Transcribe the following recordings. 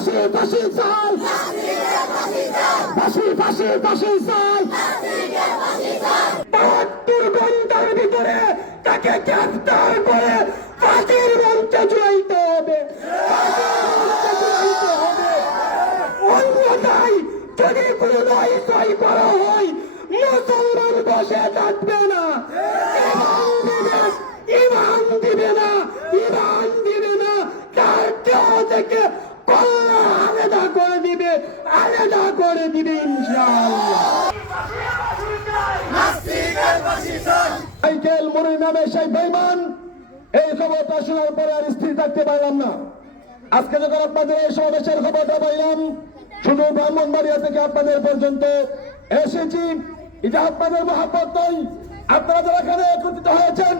ফাঁসি ফাঁসি চাই, ফাঁসি ফাঁসি ফাঁসি চাই। 72 ঘন্টার ভিতরে তাকে গ্রেফতার করে ফাঁসির মঞ্চে ঝুলাইতে হবে, অন্যথায় যদি কোনো নয় সই করা হয় মুসলমান বসে থাকবে না, ইমান দিবে না, ইমান দিবে না, তার দেহ থেকে কল্লা আলাদা করে দিবে, আলাদা করে দিবে ইনশাআল্লাহ। মাইকেল মনির নামে সেই বেঈমান, এই খবরটা শোনার পরে আর স্থির থাকতে পারলাম না। আজকে যখন আপনাদের এই সমাবেশের খবরটা পাইলাম, শুধু ব্রাহ্মণবাড়িয়া থেকে আপনাদের পর্যন্ত এসেছি, এটা আপনাদের মহাব্বত নয়, আপনারা যারা এখানে একত্রিত হয়েছেন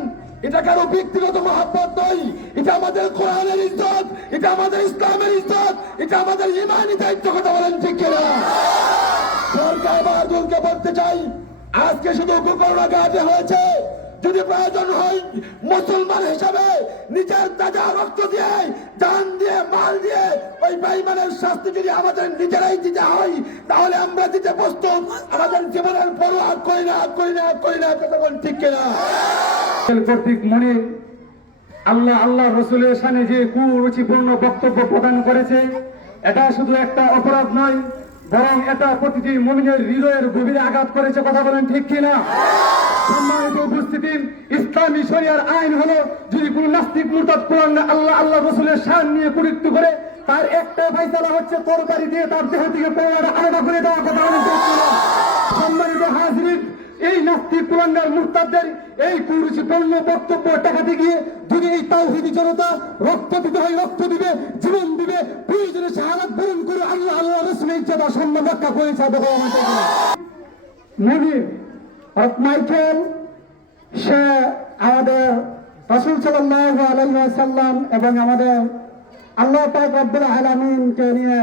এটা কারো ব্যক্তিগত মহাব্বত নয়, এটা আমাদের কোরআনের ইজ্জত, এটা আমাদের ইসলামের ইজ্জত, এটা আমাদের ইমানি দায়িত্ব। কথা বলেন ঠিক কিনা? সরকার বাহাদুরকে বলতে চাই, আজকে শুধু গোকর্ণঘাটে হয়েছে, যদি প্রয়োজন হয় মুসলমান হিসাবে নিজের তাজা রক্ত দিয়ে, জান দিয়ে, মাল দিয়ে ওই বেঈমানের শাস্তি যদি আমাদের নিজেরাই দিতে হয় তাহলে আমরা দিতে প্রস্তুত। আমাদের জীবনের পরোয়া করি না, করি না, করি না। কথা বলেন ঠিক কিনা? কর্তৃক মনে আল্লাহ আল্লাহ রসুলের সামনে যে কুরুচিপূর্ণ বক্তব্য প্রদান করেছে, এটা শুধু একটা অপরাধ নয়, বরং এটা প্রতিটি মুমিনের হৃদয়ের গভীরে আঘাত করেছে। কথা বলেন ঠিক কিনা? সম্মানিত উপস্থিতি, ইসলামী শরিয়ার আইন হলো যদি কোন নাস্তিক মুরতাদ কোরআন আল্লাহ আল্লাহ রসুলের শান নিয়ে কুরুক্তি করে, তার একটা ফায়সালা হচ্ছে তরবারি দিয়ে তার দেহ থেকে পড়াটা আলাদা করে দেওয়া। কথা বলেন ঠিক কিনা? সম্মানিত হাজরিন, এই নাস্তিক কুলাঙ্গার মুরতাদদের এই কুরুচিপূর্ণ বক্তব্য টাকাতে গিয়ে যদি এই তাওহীদি জনতা রক্ত দিতে হয় রক্ত দিবে, জীবন দিবে, প্রয়োজনে শাহাদাত বরণ করে আল্লাহ আল্লাহ রাসূলের ইজ্জত আর সম্মান রক্ষা করেছে। নবীর মাইকেল সে আমাদের রাসূল সাল্লাল্লাহু আলাইহি ওয়াসাল্লাম এবং আমাদের আল্লাহ পাক রব্বুল আলামিনকে নিয়ে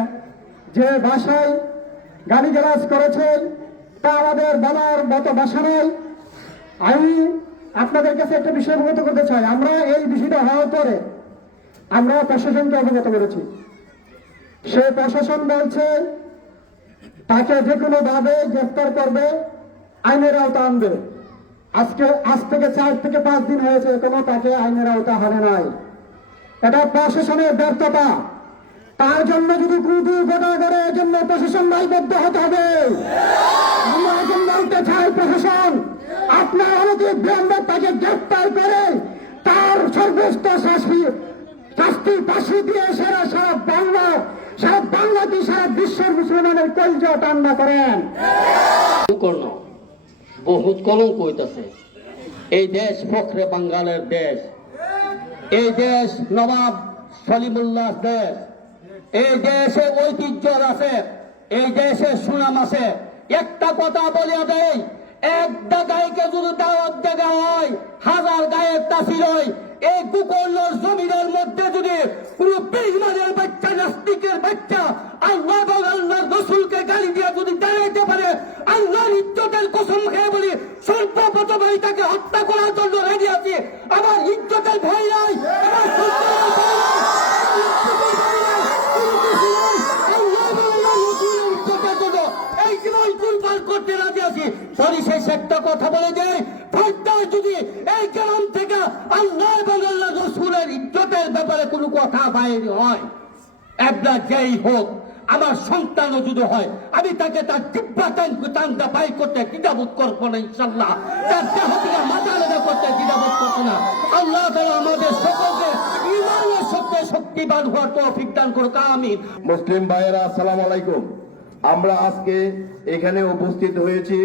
যে ভাষায় গালিগালাজ করেছেন তা আমাদের বলার মতো ভাষা নয়। আমি আপনাদের কাছে একটা বিষয় অবগত করতে চাই। আমরা এই বিষয়টা হওয়ার পরে আমরা প্রশাসনকে অবগত করেছি। সে প্রশাসন বলছে তাকে যে কোনো ভাবে গ্রেফতার করবে, আইনের আওতা আনবে। আজ থেকে 4 থেকে 5 দিন হয়েছে, এখনো তাকে আইনের আওতা আনে নাই। এটা প্রশাসনের ব্যর্থতা। তার জন্য যদি কোনো দুর্ঘটনা করে এর জন্য প্রশাসন দায়বদ্ধ হতে হবে। আমরা এখন বলতে চাই, প্রশাসন আপনার অনতি বিলম্বে তাকে গ্রেফতার করে তার সর্বোচ্চ শাস্তি ফাঁসি দিয়ে সারা বাংলাদেশ, সারা বিশ্বের মুসলমানের কলজা টান্না করেন। বহুত কলঙ্ক হইতেছে। এই দেশ ফখরে বাঙ্গালের দেশ, এই দেশ নবাব সলিমুল্লাহ দেশ, এই দেশে ঐতিহ্য আছে, এই দেশে সুনাম আছে। একটা কথা বলিয়া দেয়, একটা গায়কে যদি দাওয়াত দেওয়া হয় 1000 গায়ের তাসির হয়। এই গোকর্ণর জমিনের মধ্যে যদি কোন বেঈমানের বাচ্চা, নাস্তিকের বাচ্চা আল্লাহ এবং আল্লাহর রাসূলকে গালি দিয়ে যদি দাঁড়াইতে পারে, আল্লাহর ইজ্জতের কসম খেয়ে বলি সর্বপ্রথম তাকে হত্যা করার জন্য রেডি আছি। আমার ইজ্জতের ভয় নাই, আমার সন্তানের ভয় নাই, করতে রাজি আছি। পরিশেষ একটা কথা বলে যায়, যদি এই গ্রাম থেকে আল্লাহ এবং আল্লাহ রাসূলের ইজ্জতের ব্যাপারে কোনো কথা বাইরে হয়, এবলা যেই হোক, আমার সন্তানও যদি হয়, আমি তাকে তার জিহ্বা টানটা বাই করতে দ্বিধাবোধ করবো না ইনশাআল্লাহ। তার দেহ থেকে মাথা আলাদা করতে দ্বিধাবোধ করবো না। আল্লাহ তাআলা আমাদের সকলকে ঈমানের শক্তি শক্তিবান হওয়ার তৌফিক দান করুক, আমিন। মুসলিম ভাইয়েরা, আসসালামু আলাইকুম। আমরা আজকে এখানে উপস্থিত হয়েছি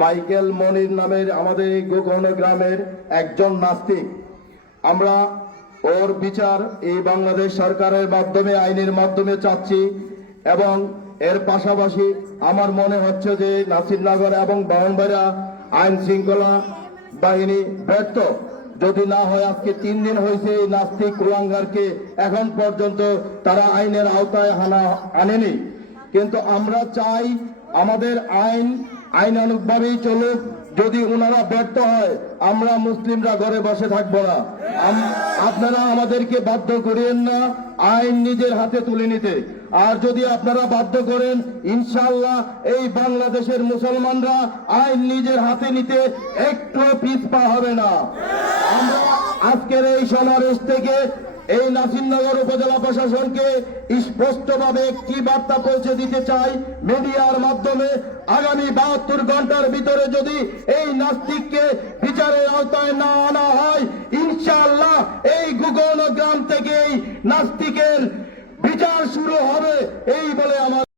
মাইকেল মনির নামের আমাদের এই গোকর্ণ গ্রামের একজন নাস্তিক। আমরা ওর বিচার এই বাংলাদেশ সরকারের মাধ্যমে, আইনের মাধ্যমে চাচ্ছি। এবং এর পাশাপাশি আমার মনে হচ্ছে যে নাসিরনগর এবং ব্রাহ্মণবাড়িয়া আইন শৃঙ্খলা বাহিনী ব্যর্থ। যদি না হয়, আজকে 3 দিন হয়েছে এই নাস্তিক কুলাঙ্গারকে এখন পর্যন্ত তারা আইনের আওতায় আনেনি। কিন্তু আমরা চাই আমাদের আইনানুগভাবেই চলুক, যদি ওনারা ব্যর্থ হয় আমরা মুসলিমরা ঘরে বসে থাকবো না। আপনারা আমাদেরকে বাধ্য করিয়েন না আইন নিজের হাতে তুলে নিতে। আর যদি আপনারা বাধ্য করেন, ইনশাআল্লাহ এই বাংলাদেশের মুসলমানরা আইন নিজের হাতে নিতে একটু পিছপা হবে না। আমরা আজকের এই সমাবেশ থেকে এই নাসিরনগর উপজেলা প্রশাসনকে স্পষ্টভাবে একটি বার্তা পৌঁছে দিতে চাই মিডিয়ার মাধ্যমে, আগামী 72 ঘন্টার ভিতরে যদি এই নাস্তিককে বিচারের আওতায় না আনা